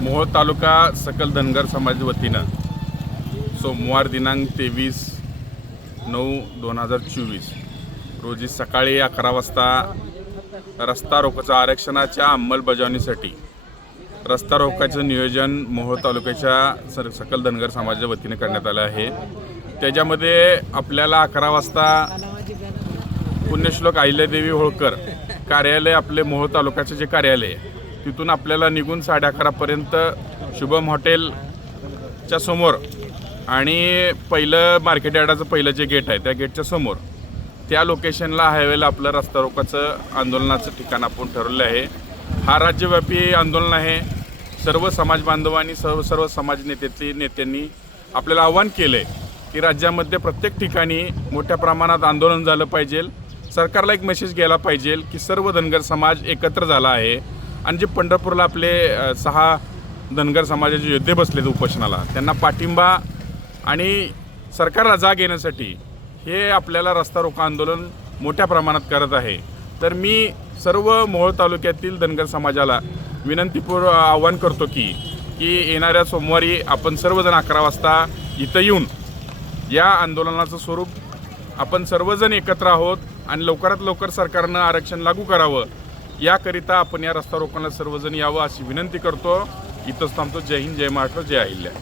मोहोळ तालुका सकल धनगर समाज वतीनं सोमवार दिनांक तेवीस नऊ दोन हजार चोवीस रोजी सकाळी अकरा वाजता रस्ता रोकोच्या आरक्षणाच्या अंमलबजावणीसाठी रस्ता रोकाचं नियोजन मोहोळ तालुक्याच्या सर सकल धनगर समाजाच्या वतीने करण्यात आलं आहे. त्याच्यामध्ये आपल्याला अकरा वाजता पुण्यश्लोक अहिल्यादेवी होळकर कार्यालय आपले मोहोळ तालुक्याचे जे कार्यालय आहे तिथून आपल्याला निघून साडे अकरापर्यंत शुभम हॉटेलच्या समोर आणि पहिलं मार्केट यार्डाचं पहिलं जे गेट आहे त्या गेटच्या समोर त्या लोकेशनला हायवेला आपलं रस्ता रोकाचं आंदोलनाचं ठिकाण आपण ठरवलं आहे. हा राज्यव्यापी आंदोलन आहे. सर्व समाज बांधवांनी सर्व सर्व समाज नेत्यातली नेत्यांनी आपल्याला आव्हान केलं आहे की राज्यामध्ये प्रत्येक ठिकाणी मोठ्या प्रमाणात आंदोलन झालं पाहिजे. सरकारला एक मेसेज गेला पाहिजे की सर्व धनगर समाज एकत्र झाला आहे. आणि जे पंढरपूरला आपले सहा धनगर समाजाचे योद्धे बसलेत उपोषणाला त्यांना पाठिंबा आणि सरकारला जाग येण्यासाठी हे आपल्याला रस्ता रोको आंदोलन मोठ्या प्रमाणात करत आहे. तर मी सर्व मोहोळ तालुक्यातील धनगर समाजाला विनंतीपूर्व आवाहन करतो की की येणाऱ्या सोमवारी आपण सर्वजण अकरा वाजता इथं येऊन या आंदोलनाचं स्वरूप आपण सर्वजण एकत्र आहोत आणि लवकरात लवकर सरकारनं आरक्षण लागू करावं याकरिता आपण या रस्ता रोकोला सर्वजण यावं अशी विनंती करतो. इथंच थांबतो. जय हिंद जय महाराष्ट्र जय अहिल्या.